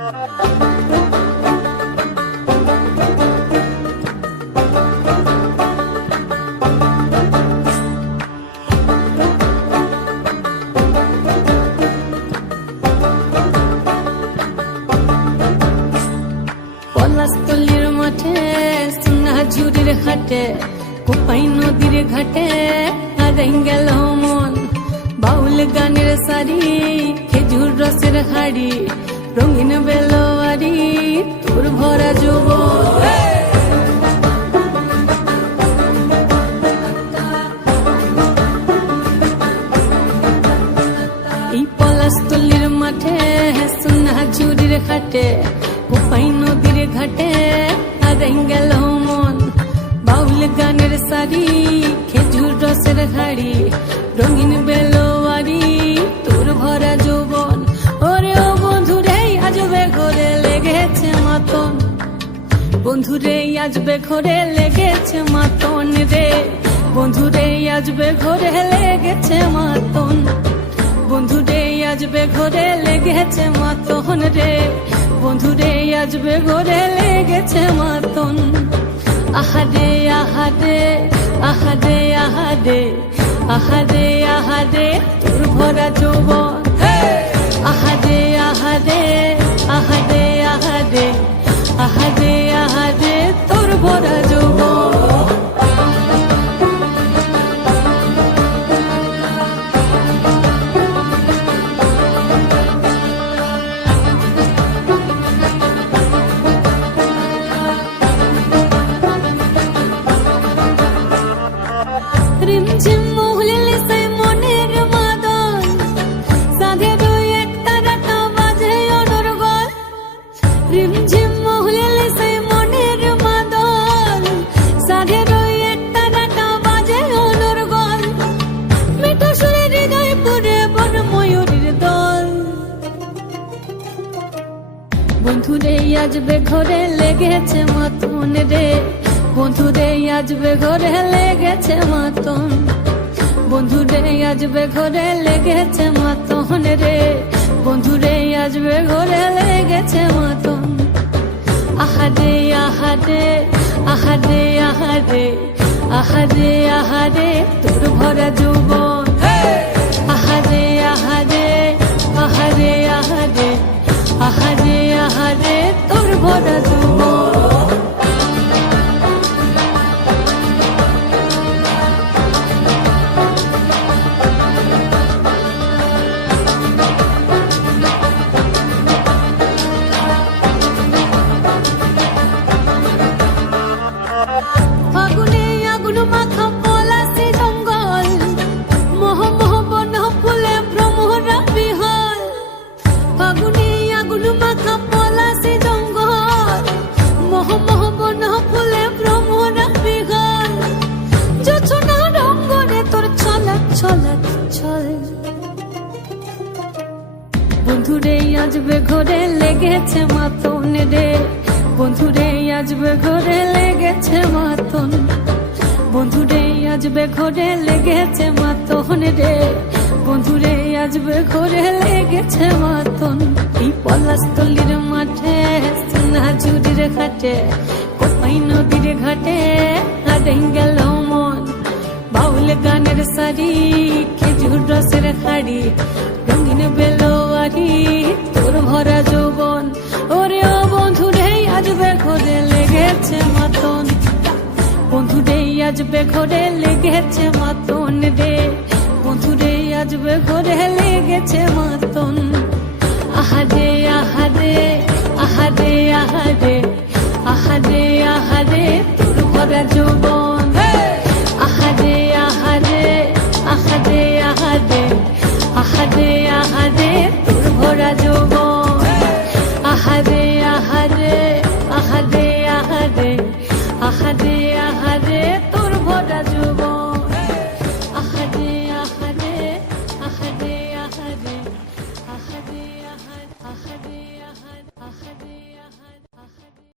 পলাশতলির মাঠে সোনাঝুরির হাটে কোপাই নদীর ঘাটে হারাই গেল মন। বাউল গানের সারি খেজুর রসের হাড়ি রঙিন বেলোয়ারি তোর ভরা যৌবন। এই পলাশতলির মাঠে সোনাঝুরির হাটে কোপাই নদীর ঘাটে হারাই গেল মন। বাউল গানের সারি খেজুর রসের হাড়ি রঙিন বেলোয়ারি তোর ভরা যৌবন। ওরে ও বন্ধুরে আজবে ঘরে লেগেছে মাতন, বন্ধুরে আজবে ঘরে লেগেছে মাতন রে, বন্ধুরে আজবে ঘরে লেগেছে মাতন, বন্ধুরে আজবে ঘরে লেগেছে মাতন রে, বন্ধুরে আজবে ঘরে লেগেছে মাতন। আহারে আহারে আহারে আহারে আহারে আহারে তোর ভরা যৌবন। আহারে আহারে আহারে আহারে আহারে আহারে তোর ভরা যৌবন। রিমঝিম মহুলিলে সেই মনের মাদল, সাধের এক তারাটা বাজে অনর্গল। রিমঝিম মহুলিলে সেই মনের মাদল, সাধের এক তারাটা বাজে অনর্গল। মিঠো সুরে হৃদয় পুরে বন ময়ূরীর দল। বন্ধুরে আজবে ঘরে লেগেছে মাতন রে, বন্ধুরে আজবে ঘরে লেগেছে মাতন, বন্ধুরে আজবে ঘরে লেগেছে মাতন রে, বন্ধুরে আজবে ঘরে লেগেছে মাতন। আহারে আহারে আহারে আহারে আহারে আহারে তোর ভরা যৌবন। আহারে আহারে আহারে আহারে আহারে আহারে তোর ভরা যৌবন। ফাগুনে আগুন মাখা পলাশি জঙ্গল, মোহ মোহ বন ফুলে ভ্রমরা বিহল। ফাগুনে আগুন মাখা পলাশি জঙ্গল, মোহ মোহ বন ফুলে ভ্রমরা বিহল। জোছনা রঙ্গনে তোর ছলাক ছলাক ছল। বন্ধুরে আজবে ঘরে লেগেছে মাতন রে, বন্ধুরে আজবে ঘরে লেগেছে মাতন, বন্ধুরে আজবে ঘরে লেগেছে মাতন রে, বন্ধুরে আজবে ঘরে লেগেছে মাতন। এই পলাশতলির মাঠে সোনাঝুরির ঘাটে কোপাই নদীর ঘাটে হারাই গেল মন। বাউল গানের সারি খেজুর রসের হাড়ি রঙিন বেলোয়ারি তোর ভরা যৌবন। ওরে ও বন্ধুরে আজবে ঘরে লেগেছে মাতন, বন্ধুরে আজবে ঘরে লেগেছে মাতন রে,